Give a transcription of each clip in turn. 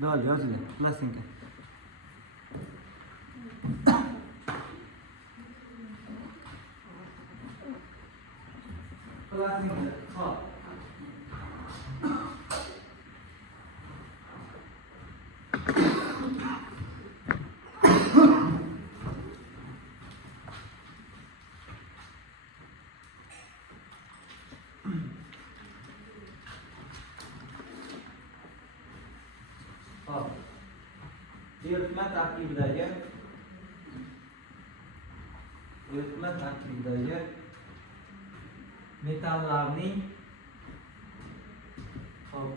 Davay, yozing. Plastinka. Plastinka. Hop.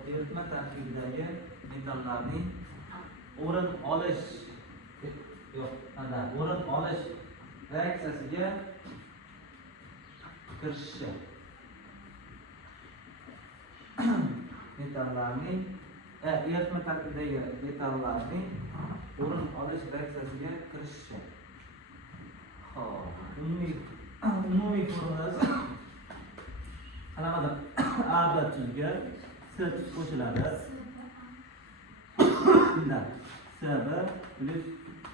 Eritma tarkibidagi metallarning o'rin olish reaksiyasiga kirishishi. Eritma tarkibidagi metallarning o'rin olish reaksiyasiga kirishishi. Umumiy formulasi qalamada A bilan tuzga S qo'shiladi. Shunda S1 plus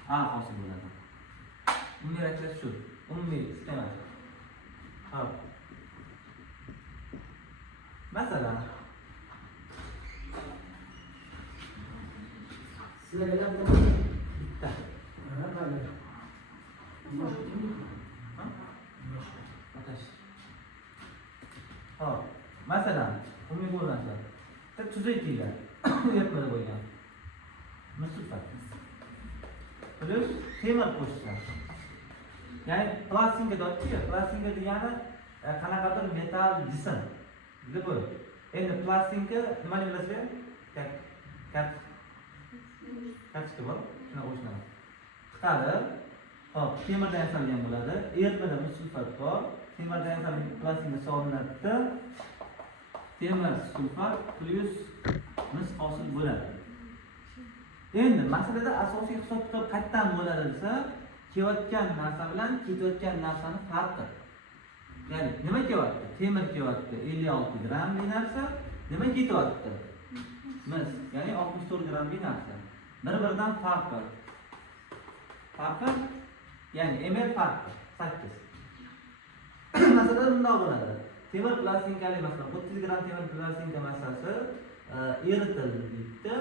A hosil bo'ladi. Umumiy reaksiya shu. Umumiy sistema. Hop. Masalan, sizlarga bitta. Hop. Masalan, umumiy bo'lmasa, tuzaytinglar. Eritmada bo'lgan. Musafat. Plus temir qo'shishlar. Ya'ni plastinka dotchi, plastinka degani qanaqadir metal jism. Deb bo'ladi. Endi plastinka nima bilasizlar? Katta bor, shuni o'shnaman. Qitadi. Hop, temirdan yasalgan bo'ladi. Eritmada sulfat bor. Temirdan yasalgan plastinka solinadi. Temir sulfat plus mis hosil bo'ladi. Endi masalada asosiy hisob-kitob qayerdan bo'ladi desa, kelayotgan narsa bilan ketayotgan narsani farqi. Ya'ni nima kelyapti? Temir kelyapti 56 grammli narsa, nima ketyapti? Mis, ya'ni 64 grammli narsa. Bir-biridan farqi. Ya'ni ml farqi 8. Masalan, bunday bo'ladi. Temir plastinkali masalan 30 gramm temir plastinka massasi eritildi.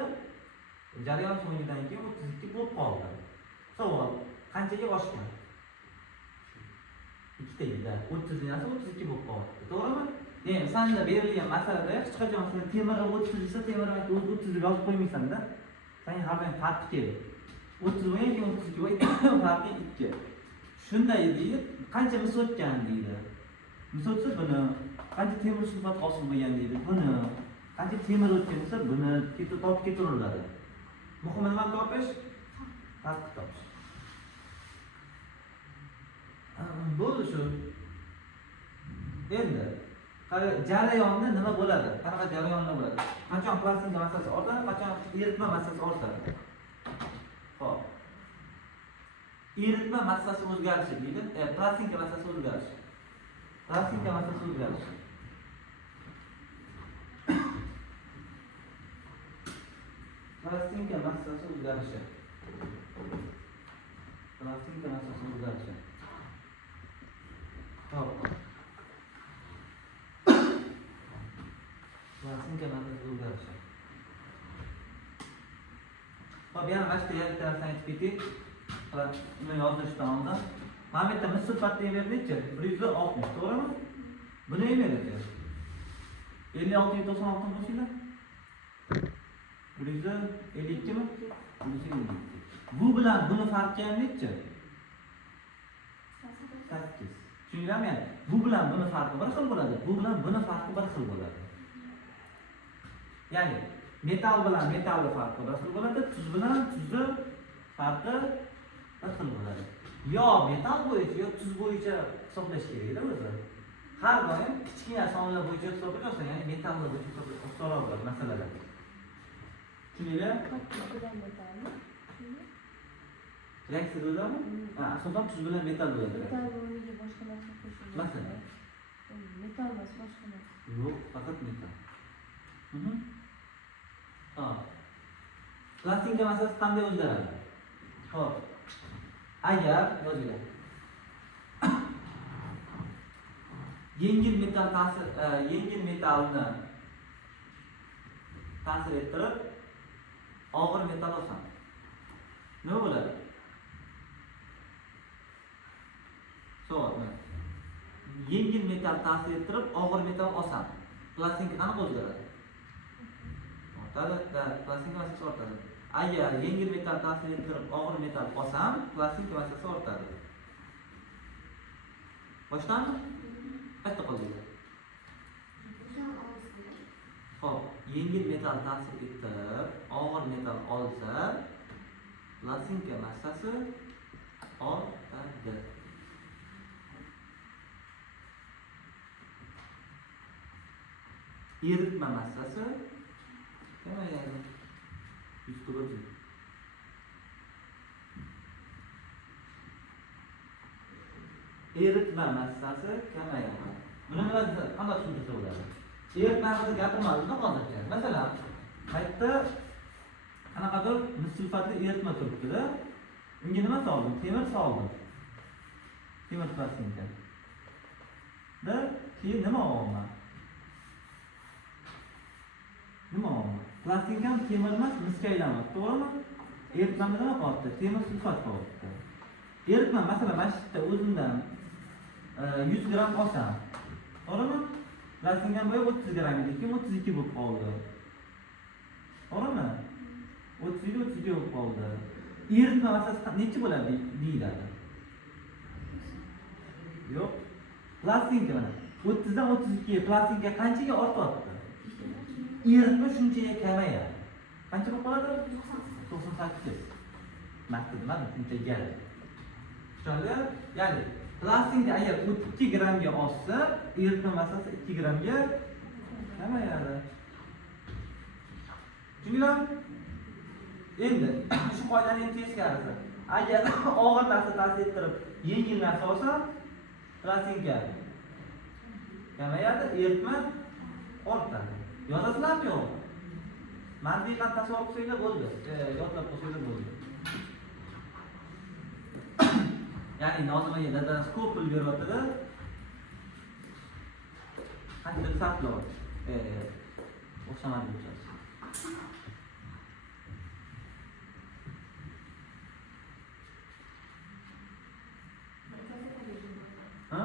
Jarayon so'ngidan keyin 32 bo'lib qoldi. Savol, qanchaga oshgan? Ikkitagida 30 narsa 32 bo'lib qoldi. To'g'rimi? Ya'ni senda berilgan masalada hech qachon sen temir 30 desa, temirni 30 deb yozib qo'ymaysan-da. Sen har doim farqi kerak. 30 bo'lgan keyin 32 bo'lgan farqi 2. Shunday deydi, qancha mis o'tgan deydi. Mis o'tsa buni, qancha temir sulfat hosil bo'lgan deydi. Buni, qancha temir o'tgan desa, buni topib ketaveriladi. Muhimi nima topish? Farqi topish. Bo'ldi shu. Endi jarayonda nima bo'ladi? Qanaqa jarayonlar bo'ladi? Qachon plastinka massasi ortadi, qachon eritma massasi ortadi? Xo'p. Eritma massasi o'zgarishi deydi. Plastinka massasi o'zgarishi. Plastinka massasi o'zgarishi. Plastinka massasi o'zgarishi. Plastinka massasi o'zgarishi. Hop. Plastinka massasi o'zgarishi. Hop, yana mana shu yerda narsani aytib ketdik. Buni yozishdan oldin. Mana bu yerda mis sulfatni berdi-chi? 160, to'g'rimi? Buni ham beradi. 56 96 bo'lsa-da. 152 mi? 152. Bu bilan buni farqi ham necha? 8. Tushundingizmi? Bu bilan buni farqi bir xil bo'ladi. Bu bilan buni farqi bir xil bo'ladi. Ya'ni metal bilan metalning farqi bir xil bo'ladi, tuz bilan tuzni farqi bir xil bo'ladi. Yo metal bo'yicha yo tuz bo'yicha hisoblash kerak-da o'zi. Har doim kichkina sonlar bo'yicha hisoblash, ya'ni metallar bo'yicha hisoblash bo'ladi masalalar. Tushundingizmi? Reaksiya bo'ladimi? Asosan tuz bilan metal bo'ladi. Metal o'rniga boshqa narsa qo'shiladi. Masalan, metal emas, boshqa narsa. Yo'q, faqat metal. Plastinka massasi qanday o'zgaradi? Xo'p. Agar yozinglar. Yengil metallni ta'sir ettirib, og'ir metall olsam nima bo'ladi? Savol mana. Yengil metall ta'sir ettirib, og'ir metall olsam, plastinka qanaqa o'zgaradi? Ortadi, plastinka massasi ortadi. Agar yengil metall ta'sir ettirib, og'ir metall olsam, plastinka massasi ortadi. Boshlanmi? Qayerda qoldik? Xo'p, yengil metall ta'sir etib, og'ir metall olsa, plastinka massasi ortadi. Eritma massasi kamayadi. 100 eritma massasi kamayadi. Buni nima qanday tushuntirsa bo'ladi? Eritma haqida gapirmadim hozircha. Masalan, qayerda qanaqadir nissulfatli eritma turibdi-da. Unga nima soldim? Temir soldim. Temir plastinka. Da keyin nima olaman? Nima olaman? Plastinka ham temir emas, misga aylanadi, to'g'rimi? Eritmada nima qolyapti? Temir sulfat qolyapti. Eritma masalan mana shu yerda o'zimdan 100 gram olsam, to'g'rimi? Plastinka bo'yi 30 gram edi, keyin 32 bo'lib qoldi. To'g'rimi? 32 bo'lib qoldi. Eritma massasi necha bo'ladi deyiladi? Yo'q. Plastinka mana 30 dan 32 ga plastinka qanchaga ortyapti? Eritma shunchaga kamayadi. Qancha bo'lib qoladi? 98. Maqsadman shunchaga. Tushunarli? Ya'ni plastinka agar 32 gramga olsa, eritma massasi 2 gramga kamayadi. Tushundinglarmi? Endi shu qoidaning teskarisi. Agar og'ir narsa ta'sir ettirib, yengil narsa olsa, plastinka kamayadi, eritma ortadi. Yozasizlarmi yo'q? Mantiqan tasavvur qilsanglar bo'ldi. Yodlab qo'ysanglar bo'ldi. Ya'ni Nozimaga dadasi ko'p pul beryapti-da. Qancha sarflov? O'xshamadi bo'lsa. Ha?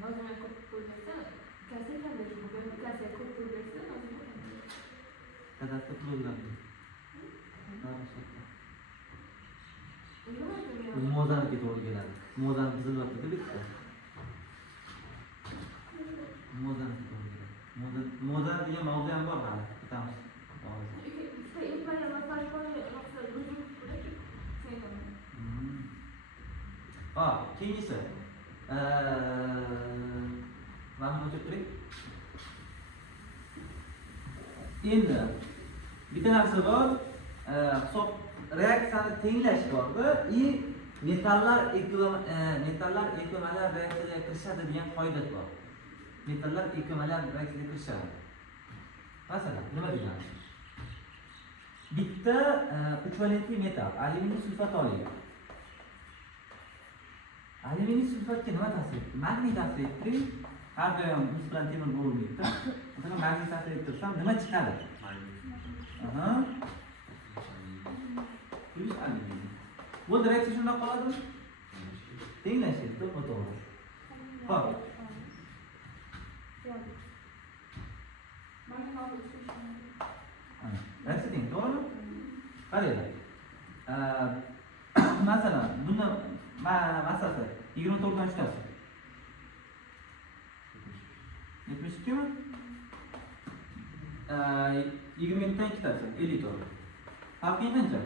Nozima ko'p pul bersa, kassaga beradi. Kassa ko'p pul bersa, nozima. Dadasi pul beradi. Mozarga to'g'ri keladi. Mozar buzilyapti bitta. Mozarga to'g'ri keladi. Mozar degan mavzu ham bor hali. Bitamiz. Keyingisi. Mana bu turing. Endi bitta narsa bor. Hisob reaksiyani tenglash borda, metallar ekvivalent reaksiyaga kirishadi degan qoida bor. Metallar ekvivalent reaksiyaga kirishadi. Masalan, nima degani? Bitta 3 valentli metal, alyuminiy sulfat olaylik. Alyuminiy sulfatga nima ta'sir etadi? Magniy ta'sir etadi. Har doim biz bilan temir bo'lmaydi. Masalan, magniy ta'sir ettirsam nima chiqadi? Aha. Plus alyuminiy. Bu reaksiya shunday qoladimi? Tenglashadi, to'g'ri. Xo'p. Reaksiya teng, to'g'rimi? Qaranglar. Masalan, bunda massasi 24 dan chiqadi. 72 mi? 20 dan ikkitasi 54. Farqi qancha?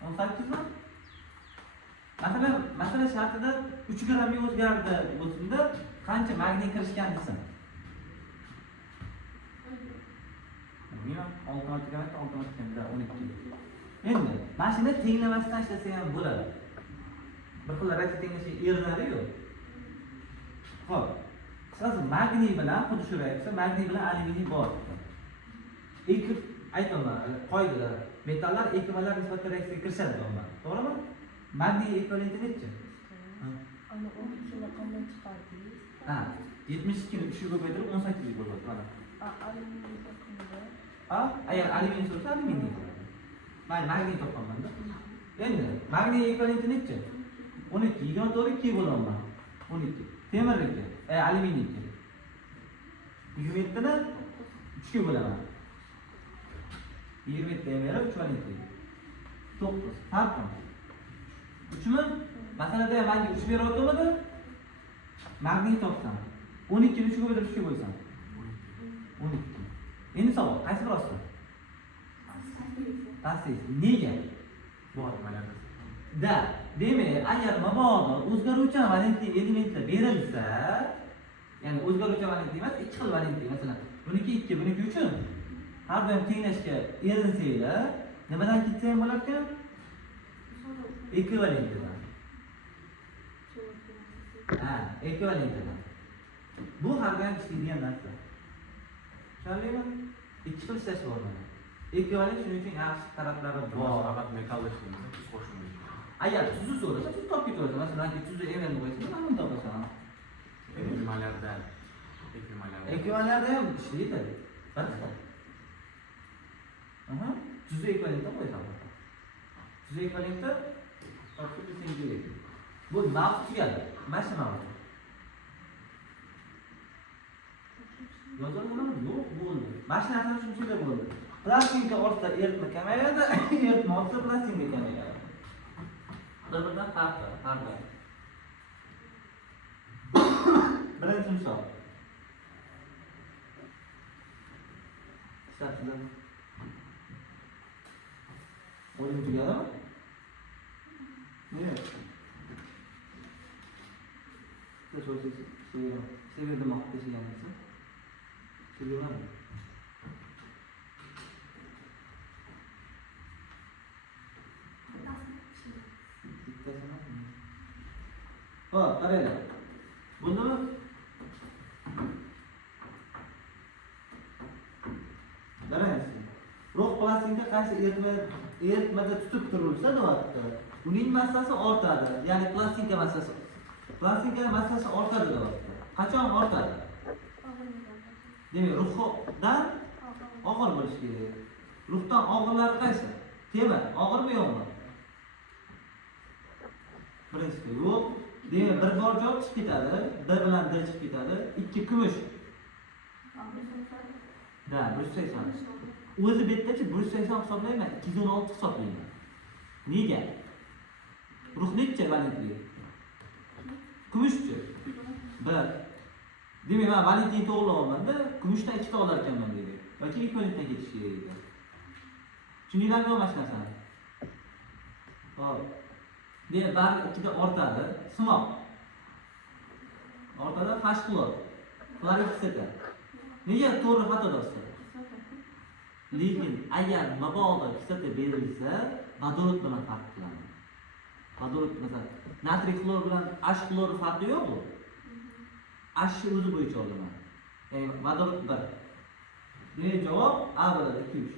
18 mi? Masalan shartida 3 gramga o'zgardi bo'lsa, qancha magniy kirishgan desin? Bilmadim, 6 gramda 12. Endi mashina tenglamasdan ishlasa ham bo'ladi. Bir xil reaksiya tenglashiga erinadi-ku. Xo'p. qisqasi magniy bilan xuddi shu reaksiya magniy bilan alyuminiy bor. Ikki aytaman qoidalar metallar ekvivalent nisbatda reaksiyaga kirishadi deyman. To'g'rimi? Magniy ekvivalenti necha? Ana 12 qanday chiqardingiz? Ha, 72 ni 3 ga ko'paytirib 18 ga bo'ladi mana. Alyuminiy topganda. Ha, agar alyuminiy bo'lsa alyuminiy bo'ladi. Men magniy topaman-da. Endi magniy ekvivalenti necha? 12, 24 2 bo'laman. 12. Temirniki, alyuminiyki. 27 ni 3 ga bo'laman. 27 temiri 3 12. 9. Farqi. 3 mi? Masalada menga 3 beryaptimi? Magniy topsam. 12 ni 3 ga ko'paytirib 3 ga bo'lsam. 12. Endi savol, qaysi birasi? Pastaysi. Nega? Da, demak, agar mabodo o'zgaruvchan valentli elementlar berilsa, ya'ni o'zgaruvchan valentli emas, ikki xil valentli, masalan, buniki 2, buniki 3 har doim tenglashga erinsanglar, nimadan ketsa ham bo'lar ekan? Ekvivalentidan. Ha, ekvivalentidan. Bu har doim ishlaydigan narsa. Tushundingmi? Ikki xil ishlash bor mana. Ekvivalent shuning uchun yaxshi taraflari bor. Faqat metall ishlaymiz, tuz qo'shmaymiz. Agar tuzni so'rasa, tuz topib ketaversa, masalan, tuzni emelni qo'ysa, mana buni topasan. Ekvivalentlarda Ekvivalentlarda ham ishlaydi. Bitta. Aha, tuzni ekvivalentda qo'yasan. Tuzni ekvivalentda topib keting. Bu mavzu tugadi. Mana shu mavzu. Yozilganmi? Yo'q, bo'ldi. Mana shu narsani tushunchada bo'ldi. Plastinka ortida eritma kamayadi, eritma ortida plastinka kamayadi. Bir-biridan farqi, har doim. Birinchi misol. Ishlatishlar. O'yin tugadimi? Yo'q. Siz so'raysiz, sevirdim vaqt tashiganmisiz? Sevirdim. Hop, qaranglar. Bundimi? Qarang. Ro'q plastinka qaysi eritmada tutib turilsa, deyapti. Uning massasi ortadi. Ya'ni plastinka massasi. Plastinka massasi ortadi deyapti. Qachon ortadi? Demak, ruhdan og'ir bo'lishi kerak. Ruhdan og'irlar qaysi? Temir, og'irmi yo'qmi? Birinchisi yo'q. Demak, bir bor joy chiqib ketadi, bir bilan bir chiqib ketadi, ikki kumush. Da, 180. O'zi betdachi 180 hisoblayman, 216 hisoblayman. Nega? Ruh necha valentli? Kumushchi. Bir. Demak, men valentli to'g'rilayapman-da, kumushdan ikkita olar ekanman dedi. Yoki ekvivalentdan ketish kerak edi. Tushundinglarmi mana shu narsani? Hop. Demak, bari ikkita ortadi. Sinov. Ortada H-klor. Xlorid kislota. Nega to'g'ri xato do'stlar? Lekin agar mabodo kislota berilsa, vodorod bilan farq qiladi. Vodorod masalan, natriy xlor bilan H-klor farqi yo'q-ku. H o'zi bo'yicha olaman. Ya'ni vodorod 1. Demak, javob A bo'ladi, 2 3.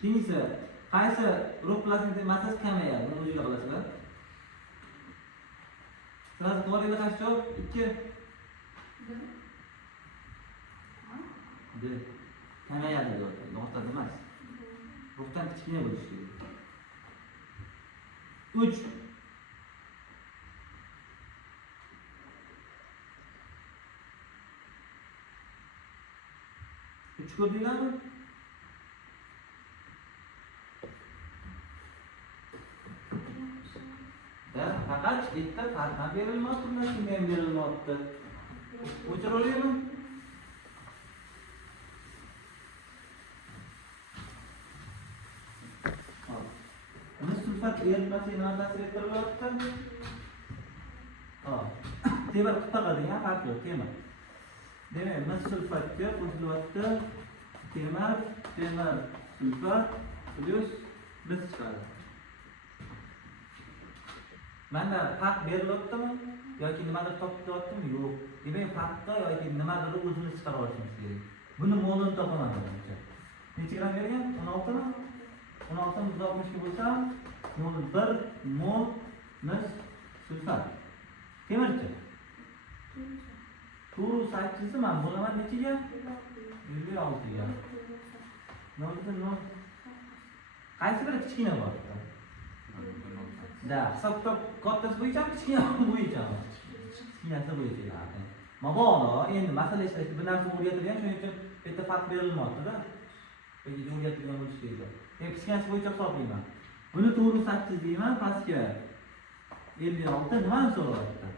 Keyingi qaysi ro'q plastinka massasi kamayadi? Buni o'zingizlar bilasizlar. Sırası doğruyla kaç çok? 2. De. Hemen yerde diyor. Nokta demez. Ruhtan kiçikine bölüşüyor. 3. 3 gördüler mi? Faqat bitta farqdan berilmoqda, kimga ham berilmoqda. O'chirib olaymi? Buni sulfat eritmasi nima ta'sir ettiryapti? Temir qitaqa degan farq yo'q, temir. Demak, mis sulfatga qo'shilyapti temir sulfat plus biz chiqadi. Manda farq berilyaptimi yoki nimadir topilyaptimi? Yo'q. Demak, farqqa yoki nimadir o'zimiz chiqarib olishimiz kerak. Buni molini topaman menimcha. Necha gram bergan? 16 mi? 16 ni 160 ga bo'lsam, 1 mol mis sulfat. Temirchi. To'g'ri 8 ni men bo'laman nechaga? 56 ga. Nima? Qaysi biri kichkina bor? Da, hisob-kitob kattasi bo'yichami, kichkina bo'yichami? Kichkinasi bo'yicha. Mabodo endi masala ishlashda bir narsa o'rgatilgan, shuning uchun bu yerda farq berilmoqda-da. Yoki o'rgatilgan bo'lishi kerak. Men kichkinasi bo'yicha hisoblayman. Buni to'g'ri 8 deyman, pastga 56 nimani so'rayapti?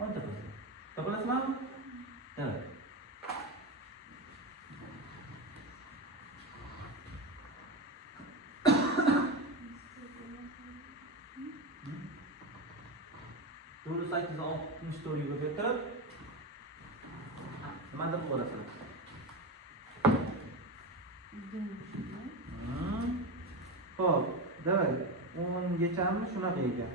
O'nta qilsa. Topilasizmi? Evet. Doğru 864'ü götürüp nimadir qo'yasizlar. Xo'p, давай. 10 geçermi shunaqa ekan.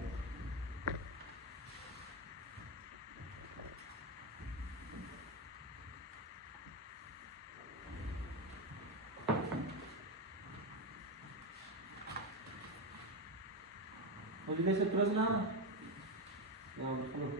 O'zingizga turasizlarmi? Yo'q, qilib.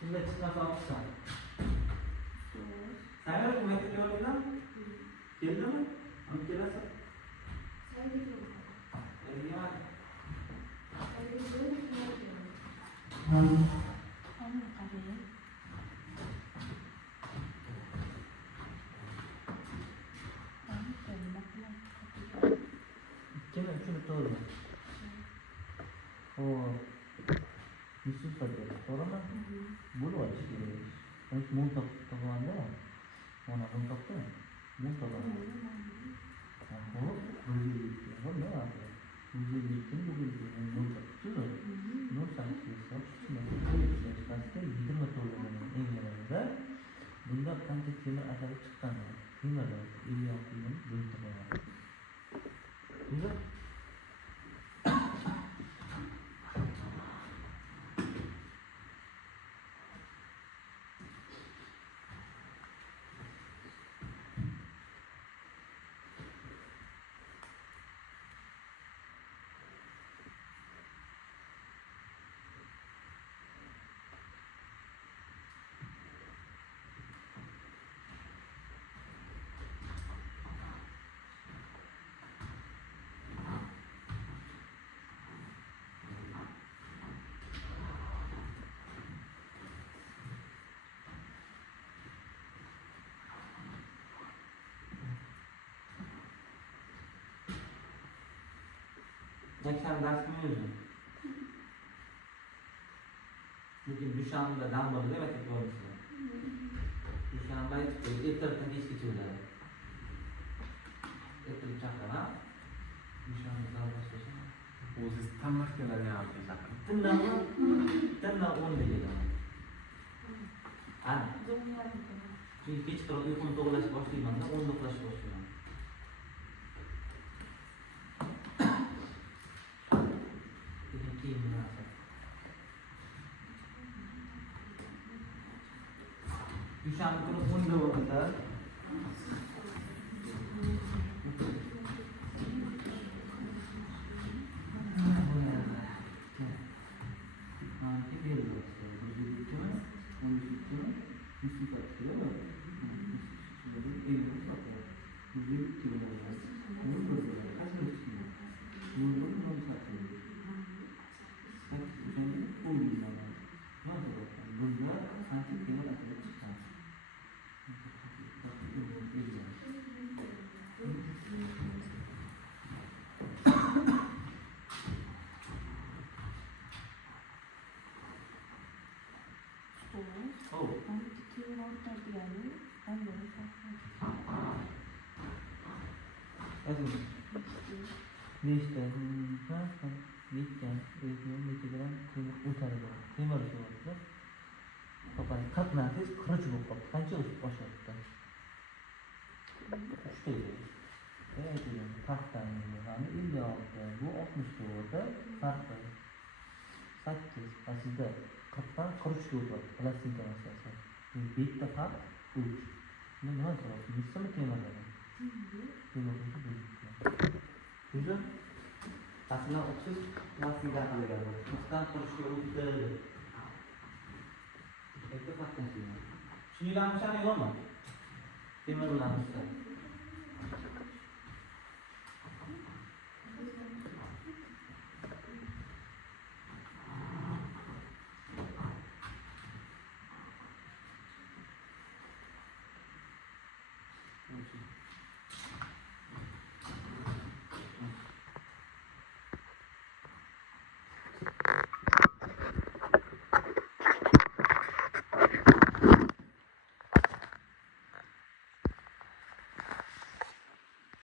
Şimdi çıkmasa atırsan. Sen ver bu metri gördün mü? Geldi mi? Onu gelirse. Saya gitu. Gimana? Saya gitu gimana? Anu kali. Anu tembak lah. Cuma doğru. O Yusuf Hadi. Sonra mı? Bunu var işte. Ben hiç mum tabanında var. Ona mum taktı mı? Mum tabanında. O böyle gitti. O ne var? Böyle gitti. Bu gitti. Mum taktı. Mum taktı. Şimdi bu başka 20 dolarının en yanında. Bunda kanka temir atarı çıkan var. Temir var. İyi yaptığının bölümü var. Güzel. yakshanba dars qilmaymiz. Lekin dushanba dam bo'ladi maktab borasida. Dushanba ertadan kechgacha bo'ladi. Ertaga chaqirma. Dushanba dam boshlash. O'ziz tanlab keladigan artistlar. Tindan 10 deydi. Ana, chunki kechqurun uyquni to'g'irlashga boshlayman-da, 10 uxlashga boshlayman. Keyin narsa. Dushanba kuni 10 o'rnida nechta yetgan nechadan o'tadi temir so'radi topani 40 narsa 40 bo'lib qoldi qancha o'sib boshlabdi 3 ta aytgan taxtani 56 bu 64 farqi 8 aslida 40 dan 43 ga o'tyapti plastinka masalasi bu bitta farq 3 nima so'radi nechta temirlar Güzel. Aslında oksiz nasıl idare eder? Mıstan konuşuyor uçları. Ekte farklı şey. Şimdi lanmışan yok mu? Demir lanmışan.